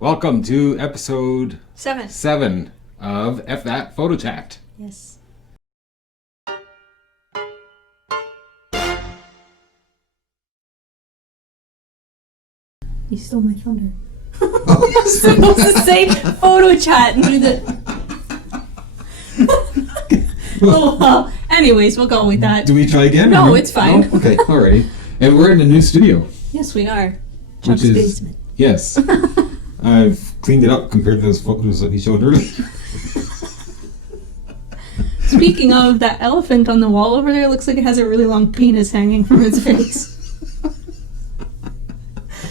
Welcome to episode 7 of F That Photo Chat. Yes. You stole my thunder. I was supposed to say photo chat and do the... Oh, well. Anyways, we'll go with that. Do we try again? No, it's fine. No? Okay, alrighty. And we're in a new studio. Yes, we are. Which Chuck's is, basement. Yes. I've cleaned it up compared to those photos that we showed earlier. Speaking of, that elephant on the wall over there looks like it has a really long penis hanging from its face.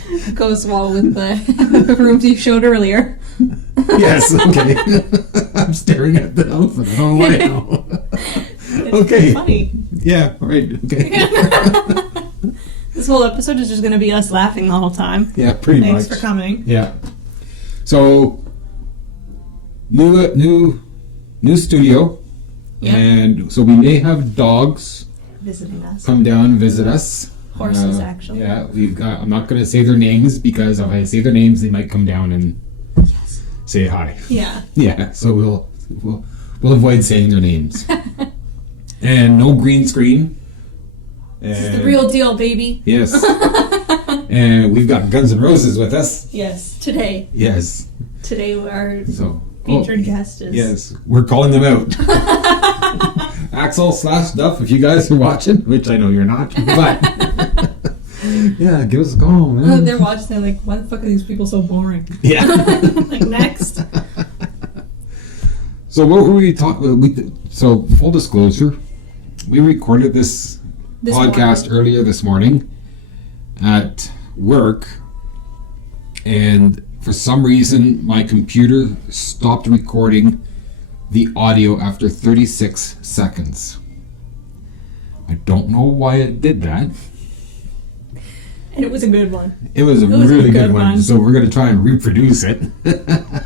It goes well with the rooms you showed earlier. Yes, okay. I'm staring at the elephant. I don't know why now. Okay. Funny. Yeah, alright, okay. This whole episode is just going to be us laughing the whole time. Yeah, pretty much. Thanks for coming. Yeah. So, new studio. Yep. And so we may have dogs Visiting us. come down and visit us. Horses, actually. Yeah, we've got. I'm not going to say their names because if I say their names, they might come down and say hi. Yeah. Yeah. So we'll avoid saying their names. And no green screen. This is the real deal, baby. Yes. And we've got Guns N' Roses with us. Yes. Today. Yes. Today our So featured guest is... Yes, we're calling them out. Axel/Duff, if you guys are watching, which I know you're not, but yeah, give us a call, man. They're watching, they're like, why the fuck are these people so boring? Yeah. Like, next. So what were we talking? So full disclosure, we recorded this podcast earlier this morning at work, and for some reason my computer stopped recording the audio after 36 seconds. I don't know why it did that. And it was a good one. It was a really good one. So we're going to try and reproduce it.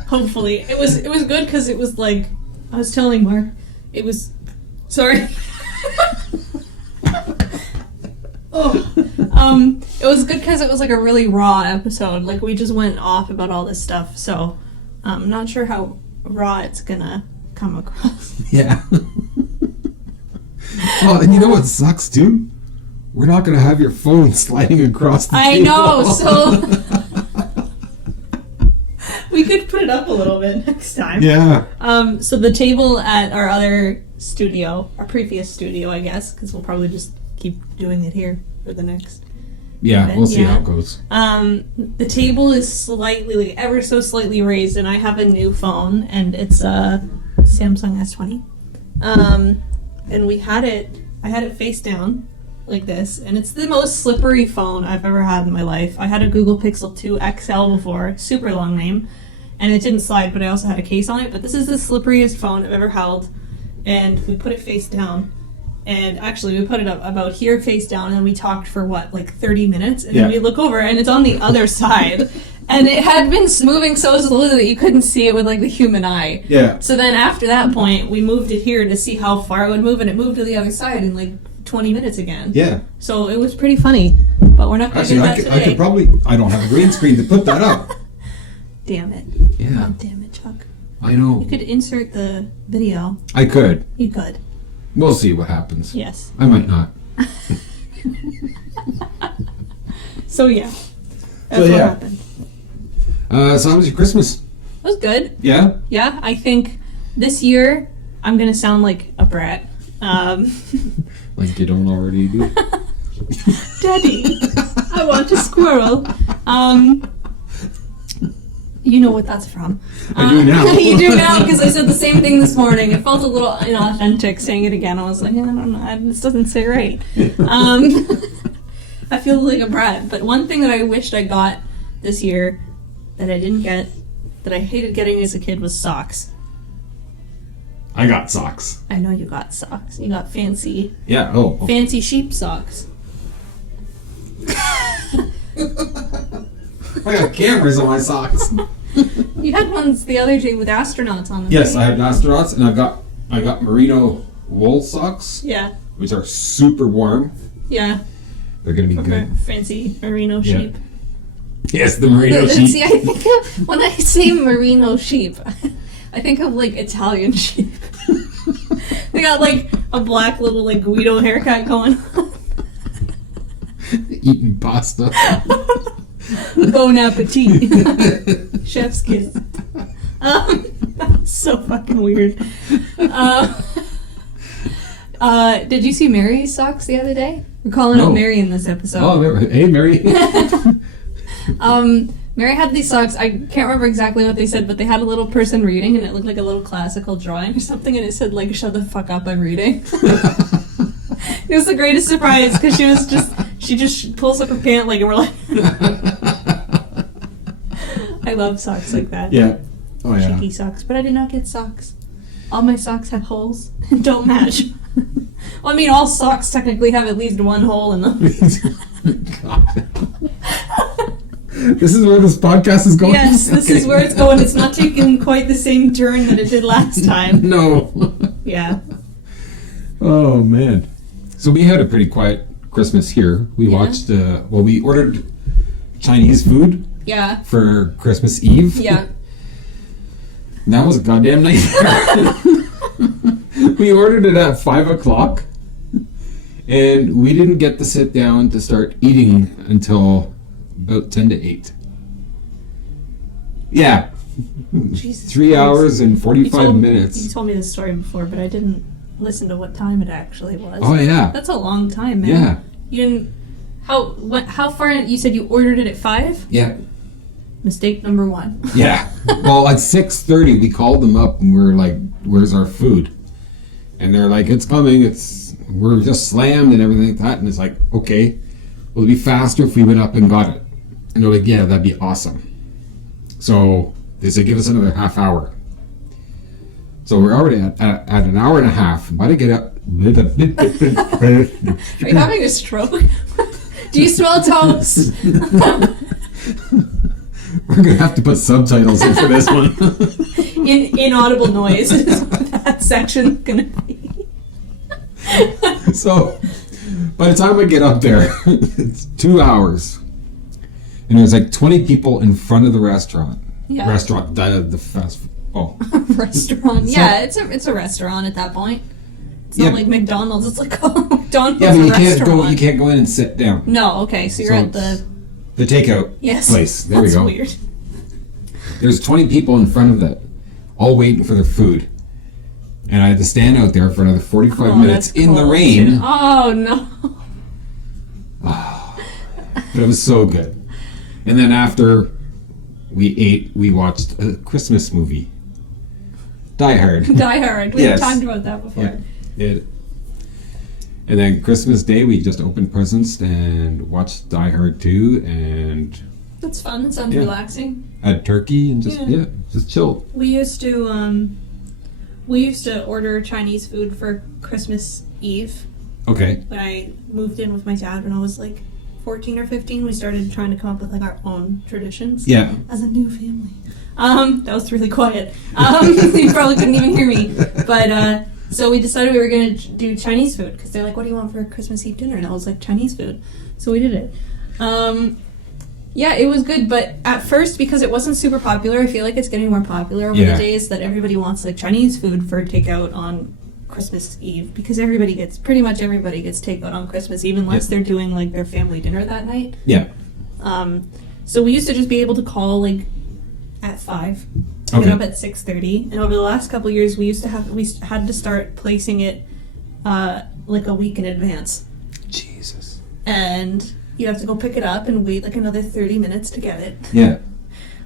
Hopefully. It was good because it was like, I was telling Mark, it was, sorry. It was good because it was like a really raw episode. Like, we just went off about all this stuff. So I'm not sure how raw it's going to come across. Yeah. Well, and you know what sucks too? We're not going to have your phone sliding across the table. know, so we could put it up a little bit next time. Yeah. So the table at our other studio, our previous studio, I guess, because we'll probably just keep doing it here for the next. Yeah, event. we'll see how it goes. The table is slightly, like, ever so slightly raised, and I have a new phone, and it's a Samsung S1E. And I had it face down like this, and it's the most slippery phone I've ever had in my life. I had a Google Pixel 2 XL before, super long name, and it didn't slide, but I also had a case on it. But this is the slipperiest phone I've ever held, and we put it face down. And actually, we put it up about here face down, and we talked for, 30 minutes? And then we look over, and it's on the other side. And it had been moving so slowly that you couldn't see it with, the human eye. Yeah. So then after that point, we moved it here to see how far it would move, and it moved to the other side in, 20 minutes again. Yeah. So it was pretty funny. But we're not going to do that today. I could probably... I don't have a green screen to put that up. Damn it. Yeah. Oh, damn it, Chuck. I know. You could insert the video. I could. You could. We'll see what happens. Yes. I might not. So, yeah. That's what happened. So how was your Christmas? It was good. Yeah? Yeah, I think this year I'm going to sound like a brat. Like you don't already do? Daddy, I want a squirrel. You know what that's from. I do now. You do now, because I said the same thing this morning. It felt a little inauthentic saying it again. I was like, I don't know, this doesn't say right. I feel like a brat. But one thing that I wished I got this year that I didn't get, that I hated getting as a kid, was socks. I got socks. I know you got socks. You got fancy. Yeah, Fancy sheep socks. I got cameras on my socks. You had ones the other day with astronauts on them. Yes, right? I have astronauts, and I got merino wool socks. Yeah. Which are super warm. Yeah. They're gonna be good. Fancy merino sheep. Yes, the merino sheep. See, I think when I say merino sheep, I think of like Italian sheep. They got like a black little like Guido haircut going on. Eating pasta. Bon appetit. Chef's kiss. That's so fucking weird. Did you see Mary's socks the other day? We're calling out Mary in this episode. Oh, hey, Mary. Mary had these socks. I can't remember exactly what they said, but they had a little person reading, and it looked like a little classical drawing or something, and it said, like, shut the fuck up, I'm reading. It was the greatest surprise, because she just pulls up her pant leg, and we're like... I love socks like that. Yeah. Oh, yeah. Cheeky socks, but I did not get socks. All my socks have holes and don't match. Well, I mean, all socks technically have at least one hole in them. God. This is where this podcast is going? Yes, this is where it's going. It's not taking quite the same turn that it did last time. No. Yeah. Oh, man. So we had a pretty quiet Christmas here. We watched, we ordered Chinese food. Yeah. For Christmas Eve. Yeah. That was a goddamn nightmare. We ordered it at 5 o'clock, and we didn't get to sit down to start eating until about 10 to 8. Yeah. Jesus 3 Christ. hours and 45 minutes. You told me this story before, but I didn't listen to what time it actually was. Oh, yeah. That's a long time, man. Yeah. You didn't... How far... You said you ordered it at 5? Yeah. Mistake number 1. Yeah. Well, at 6:30, we called them up, and we were like, where's our food? And they're like, it's coming. We're just slammed and everything like that. And it's like, okay, well, it'd be faster if we went up and got it. And they're like, yeah, that'd be awesome. So they said, give us another half hour. So we're already at an hour and a half. I'm about to get up. Are you having a stroke? Do you smell toast? We're going to have to put subtitles in for this one. Inaudible noise is what that section's going to be. So, by the time I get up there, it's 2 hours. And there's like 20 people in front of the restaurant. Yeah. Restaurant, the fast food. Oh. Restaurant. Yeah, it's a restaurant at that point. It's not like McDonald's. It's like, oh, McDonald's Yeah, but restaurant. you can't go in and sit down. No, okay, so you're at the takeout place. There we go. That's weird. There's 20 people in front of that, all waiting for their food. And I had to stand out there for another 45 minutes in the rain. Oh, no. But it was so good. And then after we ate, we watched a Christmas movie. Die Hard. Die Hard. We talked about that before. Yeah. And then Christmas Day, we just opened presents and watched Die Hard 2 and... That's fun. It sounds relaxing. Had turkey and just chilled. We used to order Chinese food for Christmas Eve. Okay. When I moved in with my dad when I was like 14 or 15, we started trying to come up with like our own traditions. Yeah. As a new family. That was really quiet. You probably couldn't even hear me. But so we decided we were going to do Chinese food because they're like, what do you want for Christmas Eve dinner? And I was like, Chinese food. So we did it. Yeah, it was good, but at first, because it wasn't super popular, I feel like it's getting more popular over the days that everybody wants like Chinese food for takeout on Christmas Eve, because pretty much everybody gets takeout on Christmas Eve unless they're doing like their family dinner that night. Yeah. So we used to just be able to call like at 5, get up at 6:30, and over the last couple of years we had to start placing it like a week in advance. Jesus. And you have to go pick it up and wait like another 30 minutes to get it. Yeah.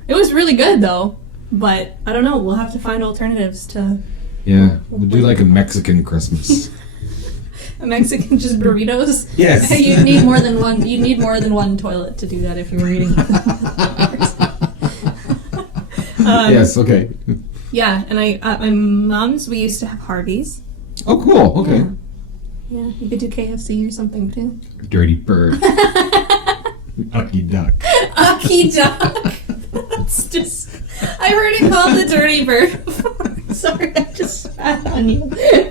It was really good though, but I don't know. We'll have to find alternatives to. Yeah, we'll do like a Mexican Christmas. A Mexican just burritos. Yes. You'd need more than one. You need more than one toilet to do that if you were eating. Yes. Okay. Yeah, and at my mom's we used to have Hardee's. Oh, cool. Okay. Yeah, you could do KFC or something too. Dirty bird. Ucky duck. Ucky duck. That's just. I heard it called the dirty bird before. Sorry, I just spat on you.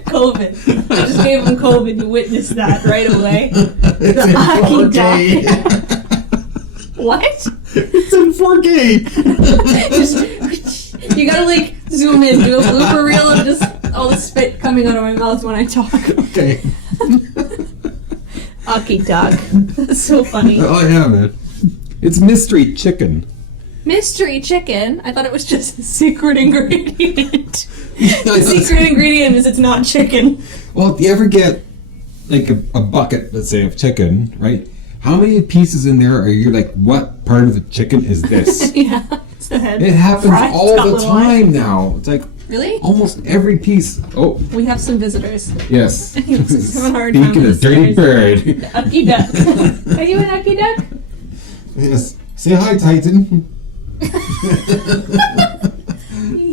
COVID. I just gave him COVID. You witnessed that right away. The Ucky duck. What? 4K. You gotta like zoom in, do a blooper reel of just all the spit coming out of my mouth when I talk. Okay. Aki duck. That's so funny. Oh yeah, man. It's mystery chicken. Mystery chicken? I thought it was just a secret ingredient. The secret ingredient is it's not chicken. Well, if you ever get like a bucket, let's say, of chicken, right? How many pieces in there are you like, what part of the chicken is this? Yeah, it's the head. It happens Fried, all got the little time eyes. now. It's like Really? almost every piece. Oh, We have some visitors. yes. He was just having a hard time Speaking with of dirty the bird. Aki duck. Are you an Aki duck? Yes. Say hi, Titan. You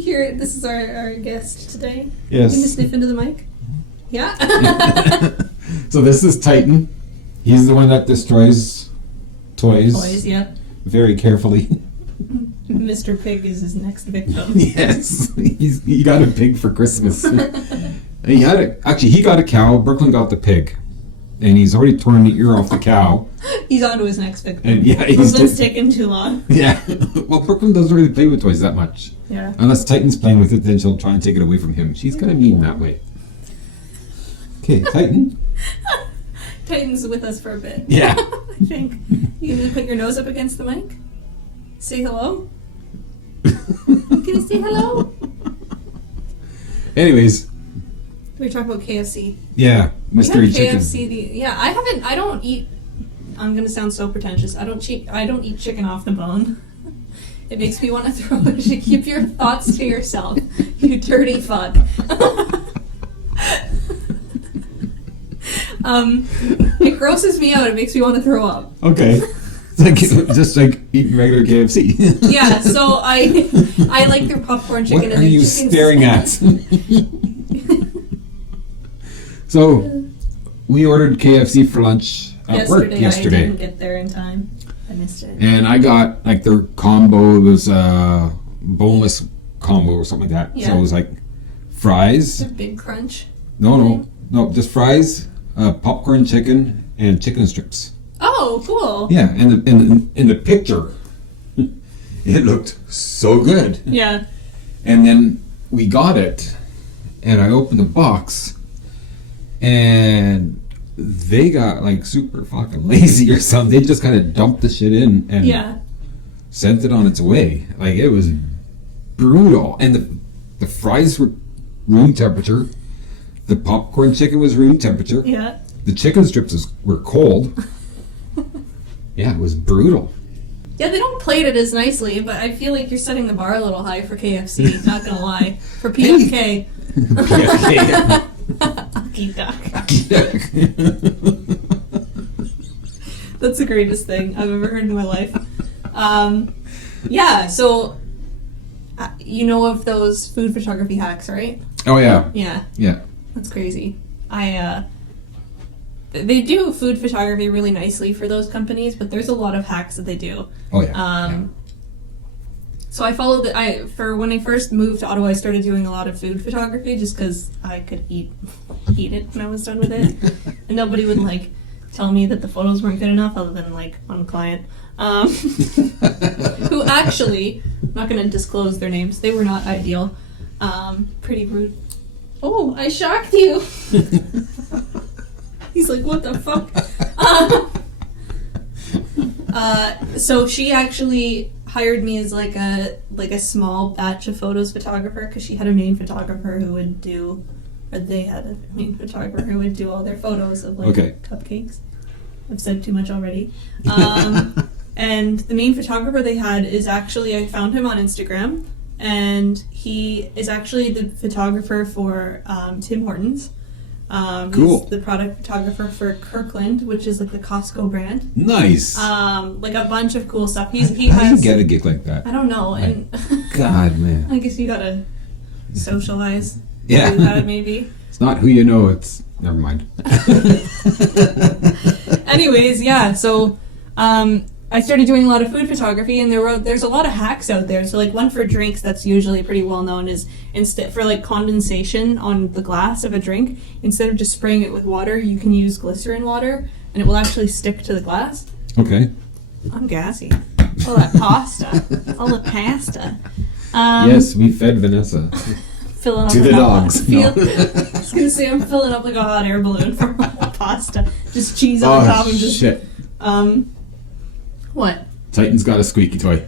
hear it? This is our guest today. Yes. Can you sniff into the mic? Yeah. So this is Titan. He's the one that destroys toys Boys, yeah. very carefully. Mr. Pig is his next victim. Yes, he got a pig for Christmas. He got a cow. Brooklyn got the pig, and he's already torn the ear off the cow. He's on to his next victim. And yeah, Brooklyn's taking too long. Yeah. Well, Brooklyn doesn't really play with toys that much. Yeah. Unless Titan's playing with it, then she'll try and take it away from him. She's kind of mean that way. Okay, Titan. Titan's with us for a bit. Yeah. I think. You gonna put your nose up against the mic? Say hello? Can you say hello? Anyways, We were talking about KFC. yeah, mystery We had chicken. KFC. I don't eat. I'm gonna sound so pretentious. I don't eat chicken off the bone. It makes me want to throw it. You keep your thoughts to yourself, you dirty fuck. It grosses me out. It makes me want to throw up. Okay. It's like just like eating regular KFC. Yeah, so I like their popcorn chicken. What and are their you chicken staring at? So, we ordered KFC for lunch at work I yesterday. didn't get there in time. I missed it. And I got like their combo. It was a boneless combo or something like that. So Yeah. it was like fries. It's a big crunch. No, just fries, popcorn chicken, and chicken strips. Oh, cool. Yeah, and in the picture, it looked so good. Yeah. And then we got it, and I opened the box, and they got like super fucking lazy or something. They just kind of dumped the shit in and Yeah. sent it on its way. Like, it was brutal. And the fries were room temperature. The popcorn chicken was room temperature. Yeah. The chicken strips were cold. Yeah, it was brutal. Yeah, they don't plate it as nicely, but I feel like you're setting the bar a little high for KFC, not gonna lie. For PFK. PFK. Aki duck. That's the greatest thing I've ever heard in my life. Yeah, so you know of those food photography hacks, right? Oh, yeah. Yeah, Yeah. that's crazy. They do food photography really nicely for those companies, but there's a lot of hacks that they do. Oh, yeah. So I followed for when I first moved to Ottawa, I started doing a lot of food photography just because I could eat it when I was done with it, and nobody would like tell me that the photos weren't good enough, other than like one client, who actually, I'm not going to disclose their names. They were not ideal. Pretty rude. Oh, I shocked you. He's like, what the fuck? So she actually hired me as like a small batch of photos photographer because she had a main photographer who would do, or they had a main photographer who would do all their photos of like cupcakes. I've said too much already. And the main photographer they had is actually, I found him on Instagram, and he is actually the photographer for Tim Hortons. Cool. He's the product photographer for Kirkland, which is like the Costco brand. Nice. Like a bunch of cool stuff. He How do has. you get a gig like that? I don't know, and God, man. I guess you gotta socialize. Yeah. Do that maybe. It's not who you know, it's... Never mind. Anyways, yeah. So, I started doing a lot of food photography, and there's a lot of hacks out there. So like one for drinks that's usually pretty well known is instead for like condensation on the glass of a drink, instead of just spraying it with water, you can use glycerin water, and it will actually stick to the glass. Okay. I'm gassy. All that pasta. All the pasta. Yes, we fed Vanessa. Filling up To the like dogs. No. I was gonna say I'm filling up like a hot air balloon for pasta. Just cheese on top and just shit. What? Titan's got a squeaky toy.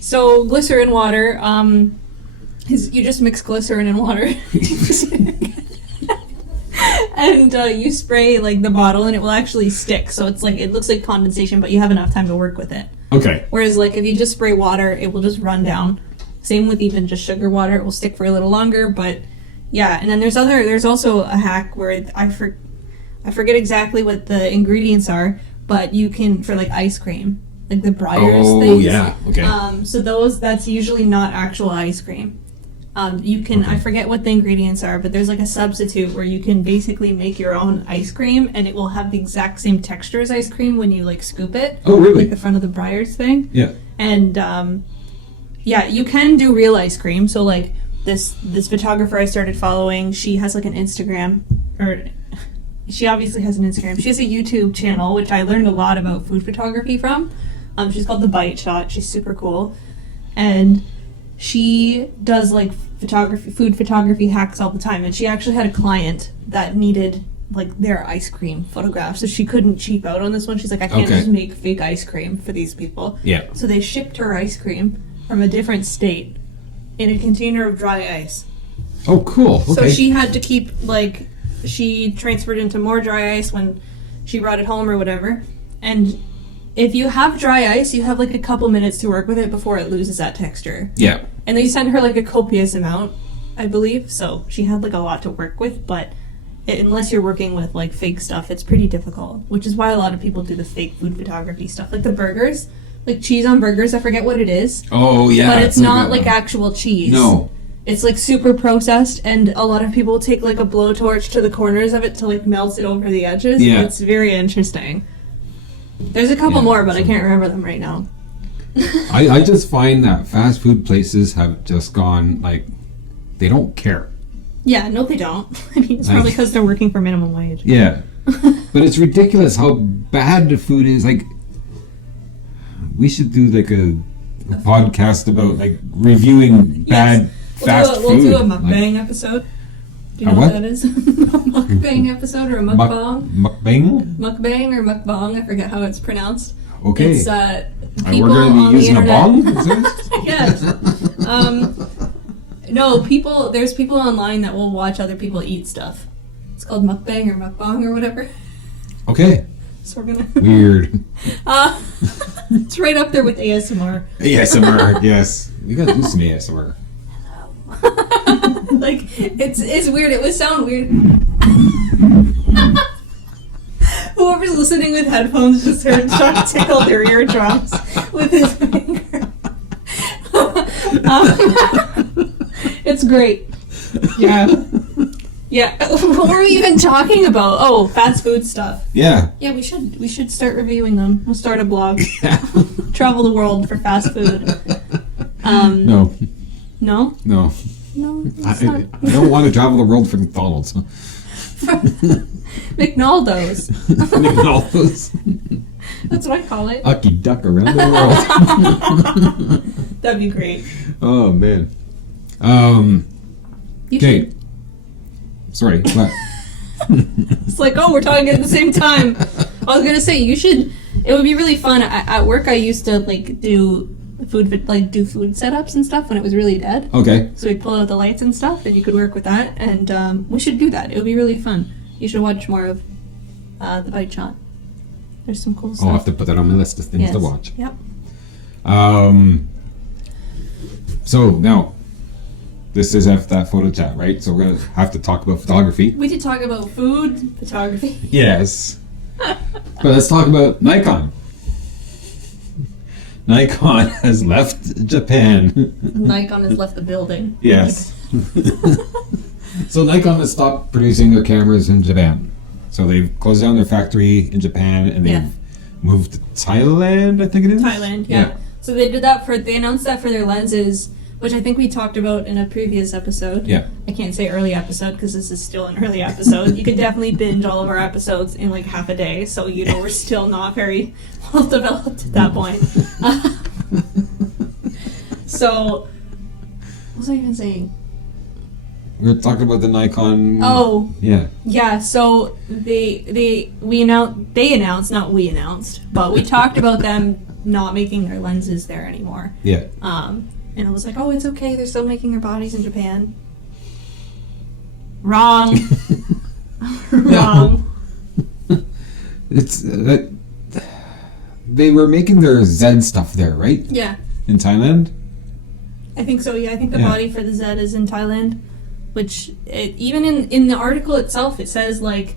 So glycerin water, you just mix glycerin and water. And you spray like the bottle and it will actually stick. So it's like, it looks like condensation, but you have enough time to work with it. Okay. Whereas like if you just spray water, it will just run down. Same with even just sugar water, it will stick for a little longer, but yeah. And then there's also a hack where I forget exactly what the ingredients are, but you can, for like ice cream, like the Breyers things. Oh yeah, okay. So that's usually not actual ice cream. You can, I forget what the ingredients are, but there's like a substitute where you can basically make your own ice cream and it will have the exact same texture as ice cream when you like scoop it. Oh really? Like the front of the Breyers thing. Yeah. And yeah, you can do real ice cream. So like this photographer I started following, she has like an Instagram, or she obviously has an Instagram. She has a YouTube channel, which I learned a lot about food photography from. She's called The Bite Shot. She's super cool. And she does like food photography hacks all the time. And she actually had a client that needed like their ice cream photographed. So she couldn't cheap out on this one. She's like, I can't just make fake ice cream for these people. Yeah. So they shipped her ice cream from a different state in a container of dry ice. Oh, cool. Okay. So she had to keep, like, she transferred into more dry ice when she brought it home or whatever. And if you have dry ice, you have like a couple minutes to work with it before it loses that texture. Yeah. And they sent her like a copious amount, I believe. So she had like a lot to work with, but unless you're working with like fake stuff, it's pretty difficult, which is why a lot of people do the fake food photography stuff. Like the burgers, like cheese on burgers, I forget what it is. Oh, yeah. But it's not like actual cheese. No. It's like super processed, and a lot of people take like a blowtorch to the corners of it to like melt it over the edges. Yeah. It's very interesting. There's a couple more, but I can't remember them right now. I just find that fast food places have just gone, like, they don't care. Yeah, no they don't. I mean, it's probably because they're working for minimum wage. Yeah. But it's ridiculous how bad the food is. Like, we should do like a podcast about like reviewing bad fast food. We'll do a mukbang episode. Do you know what that is? A mukbang episode or a mukbang? Mukbang? Mukbang or mukbang, I forget how it's pronounced. Okay. It's and we're going to be using a bong? Yes. No, there's people online that will watch other people eat stuff. It's called mukbang or mukbang or whatever. Okay. So we're gonna... Weird. It's right up there with ASMR. ASMR, yes. We gotta do some ASMR. Like, it's weird. It would sound weird. Whoever's listening with headphones just heard Chuck tickle their eardrums with his finger. It's great. Yeah. Yeah. What were we even talking about? Oh, fast food stuff. Yeah. Yeah, we should start reviewing them. We'll start a blog. Travel the world for fast food. No. No? No. No. I don't want to travel the world for McDonald's. McNaldo's. McDonald's. That's what I call it. Ucky duck around the world. That'd be great. Oh man. Okay. Sorry. What? It's like, oh, we're talking at the same time. I was gonna say it would be really fun. At work, I used to like do food setups and stuff when it was really dead. Okay. So we'd pull out the lights and stuff, and you could work with that. And we should do that. It would be really fun. You should watch more of The Bite Shot. There's some cool stuff. I'll have to put that on my list of things to watch. Yep. So now, this is after that photo chat, right? So we're gonna have to talk about photography. We did talk about food photography. Yes. But let's talk about Nikon. Nikon has left Japan. Nikon has left the building. Yes. So Nikon has stopped producing their cameras in Japan. So they've closed down their factory in Japan and they've moved to Thailand, I think it is? Thailand, yeah. So they announced that for their lenses, which I think we talked about in a previous episode. Yeah. I can't say early episode because this is still an early episode. You could definitely binge all of our episodes in like half a day. So, we're still not very well developed at that point. So, what was I even saying? We were talking about the Nikon. Oh, Yeah. yeah. So they announced, not we announced, but we talked about them not making their lenses there anymore. Yeah. And it was like, oh, it's okay. They're still making their bodies in Japan. Wrong. Wrong. It's they were making their Z stuff there, right? Yeah. In Thailand. I think so. Yeah, I think the Yeah. body for the Z is in Thailand. Which, even in the article itself, it says, like,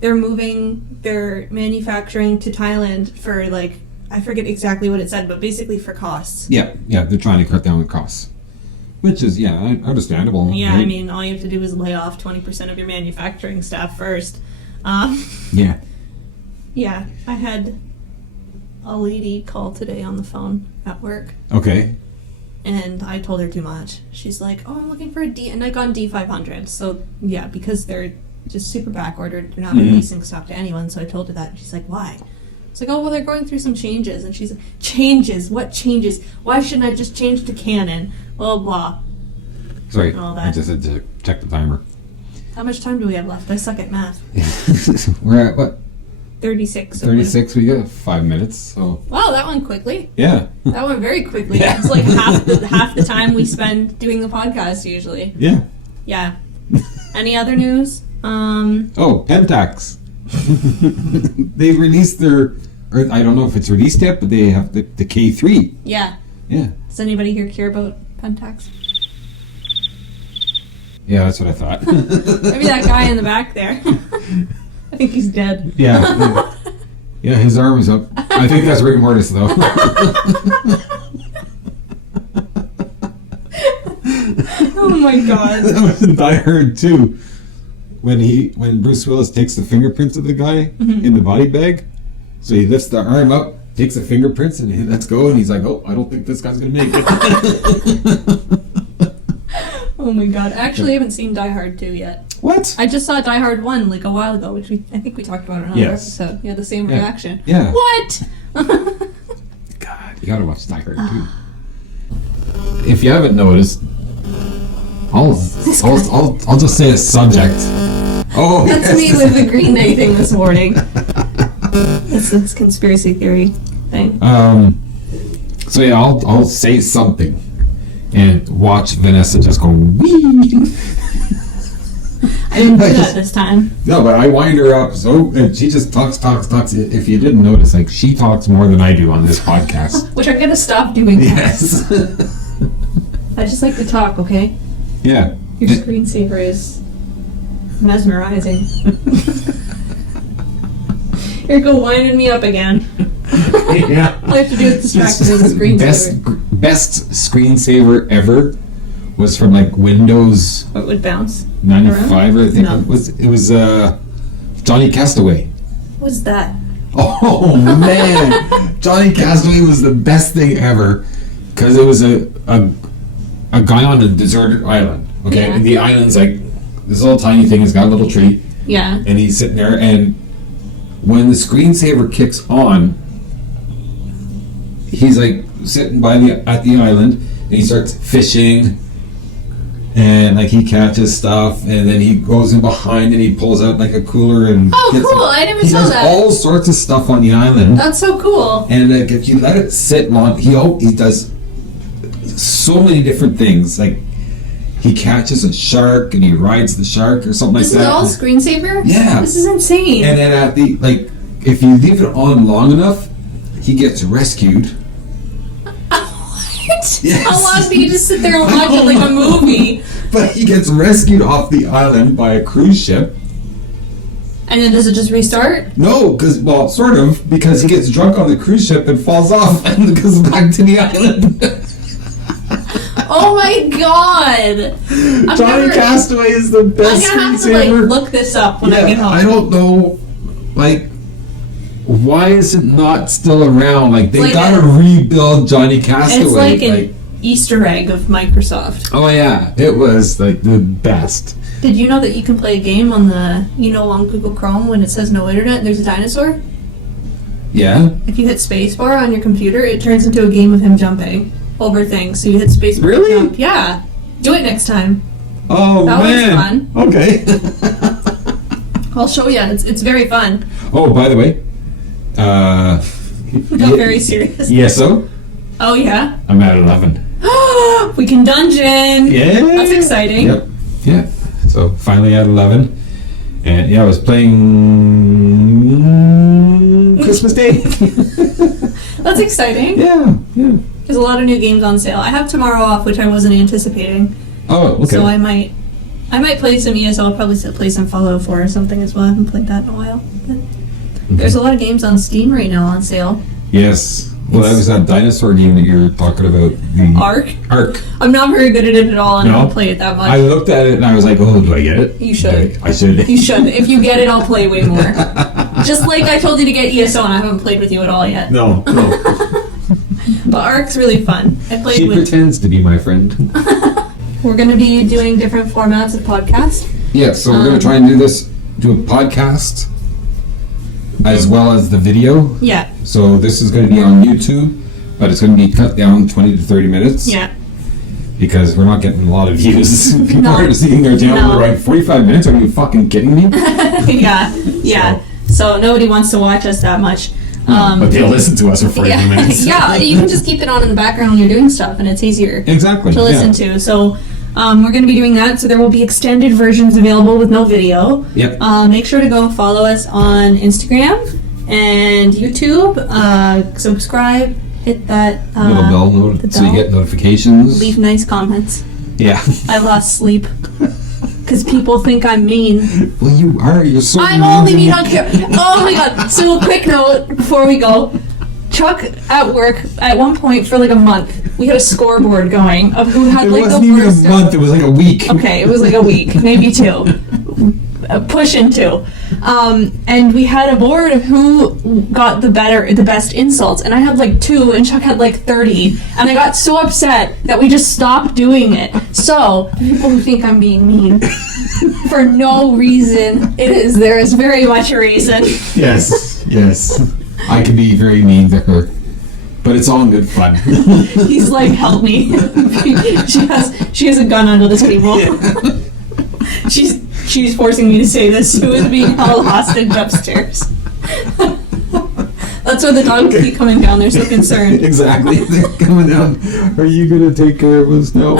they're moving their manufacturing to Thailand for, like, I forget exactly what it said, but basically for costs. Yeah, they're trying to cut down the costs. Which is, understandable. Yeah, right? I mean, all you have to do is lay off 20% of your manufacturing staff first. Yeah. Yeah, I had a lady call today on the phone at work. Okay. And I told her too much. She's like, oh, I'm looking for a Nikon D500. So, yeah, because they're just super back-ordered. They're not releasing stock to anyone. So I told her that. She's like, why? It's like, oh, well, they're going through some changes. And she's like, changes? What changes? Why shouldn't I just change to Canon? Blah, blah. Sorry, All I that. just had to check the timer. How much time do we have left? I suck at math. We're at, what? 36. 36? We got 5 minutes, so... Wow, that went quickly. Yeah. That went very quickly. Yeah. It's like half the time we spend doing the podcast usually. Yeah. Yeah. Any other news? Oh, Pentax. They've released their... Or I don't know if it's released yet, but they have the K3. Yeah. Yeah. Does anybody here care about Pentax? Yeah, that's what I thought. Maybe that guy in the back there. I think he's dead. Yeah. Yeah, his arm is up. I think that's rigor mortis, though. Oh my god. That was in Die Hard 2. When Bruce Willis takes the fingerprints of the guy in the body bag. So he lifts the arm up, takes the fingerprints, and he lets go, and he's like, oh, I don't think this guy's going to make it. Oh my god. I actually haven't seen Die Hard 2 yet. What? I just saw Die Hard 1 like a while ago, which I think we talked about in another Yes. episode. Yeah, the same Yeah. reaction. Yeah. What? God, you gotta watch Die Hard 2. If you haven't noticed, I'll just say a subject. Oh, That's yes. me with the Green Day thing this morning. It's this conspiracy theory thing. So yeah, I'll say something, and watch Vanessa just go wee. I didn't do that this time. No, but I wind her up and she just talks. If you didn't notice, like, she talks more than I do on this podcast. Which I'm gonna stop doing. Yes. I just like to talk, okay? Yeah. Your screensaver is mesmerizing. Here, go winding me up again. Yeah. All I have to do is distract me with the screensaver. Best screensaver ever was from like Windows What would bounce? 95, I think No. it was Johnny Castaway. What's that? Oh man, Johnny Castaway was the best thing ever because it was a guy on a deserted island. Okay, Yeah. and the island's like this little tiny thing. It's got a little tree, Yeah. and he's sitting there. And when the screensaver kicks on, he's like sitting at the island, and he starts fishing. And like he catches stuff, and then he goes in behind and he pulls out like a cooler and Oh, cool! I never he saw does that. all sorts of stuff on the island. That's so cool. And like if you let it sit long, he does so many different things. Like he catches a shark and he rides the shark or something This like is that. all screensaver? Yeah. This is insane. And then at the if you leave it on long enough, he gets rescued. What? Yes. How long do you just sit there and watch it like a movie? But he gets rescued off the island by a cruise ship. And then does it just restart? No, sort of, because he gets drunk on the cruise ship and falls off and goes back to the island. Oh my god! Johnny Castaway is the best I'm gonna have to screensaver. look this up when I get home. I don't know, why is it not still around? They Like gotta rebuild Johnny Castaway. It's like an Easter egg of Microsoft. Oh yeah, it was the best. Did you know that you can play a game on on Google Chrome when it says no internet and there's a dinosaur? Yeah. If you hit spacebar on your computer, it turns into a game of him jumping. over things. So you hit space bar. Really? Jump. Yeah. Do it next time. Oh, That man. was Okay. I'll show you. It's very fun. Oh, by the way, Got very serious. ESO, Oh yeah. I'm at 11. We can dungeon. Yeah. That's exciting. Yep. Yeah. So finally at 11. And yeah, I was playing Christmas Day. That's exciting. Yeah. There's a lot of new games on sale. I have tomorrow off, which I wasn't anticipating. Oh, okay. So I might play some ESO. I'll probably play some Fallout 4 or something as well. I haven't played that in a while. But there's a lot of games on Steam right now on sale. Yes. Well, that was that dinosaur game that you were talking about. Ark? Ark. I'm not very good at it at all, and I No? don't play it that much. I looked at it and I was like, oh, do I get it? You should. I should. You should. If you get it, I'll play way more. Just like I told you to get ESO, and I haven't played with you at all yet. No. But Ark's really fun. I played She with... pretends to be my friend. We're going to be doing different formats of podcasts. Yeah, so we're going to try and do a podcast as well as the video. Yeah. So this is going to be on YouTube, but it's going to be cut down 20 to 30 minutes. Yeah. Because we're not getting a lot of views. People No. are seeing their channel and No. they're like, 45 minutes? Are you fucking kidding me? Yeah. So nobody wants to watch us that much. But they'll listen to us for 45 minutes. Yeah, you can just keep it on in the background when you're doing stuff, and it's easier Exactly. to listen to. So we're going to be doing that. So there will be extended versions available with no video. Yep. Make sure to go follow us on Instagram and YouTube. Subscribe. Hit that Little bell the so you bell. get notifications. Leave nice comments. Yeah. I lost sleep because people think I'm mean. Well, you are. You're so I'm only mean on camera. Oh my god. So a quick note before we go. Chuck at work at one point for like a month, we had a scoreboard going of who had It like the wasn't even a worst. month. It was like a week. Okay, it was like a week, maybe two. Pushing two. And we had a board of who got the best insults, and I had like 2 and Chuck had like 30, and I got so upset that we just stopped doing it. So people who think I'm being mean for no reason, there is very much a reason. Yes. I can be very mean to her, but it's all in good fun. He's like, help me. she has a gun under the table. She's forcing me to say this. Who is being held hostage upstairs? That's why the dogs keep coming down. They're so concerned. Exactly. They're coming down. Are you going to take care of us now?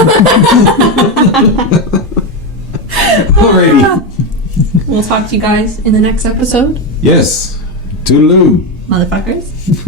Alrighty. We'll talk to you guys in the next episode. Yes. Toodaloo. Motherfuckers.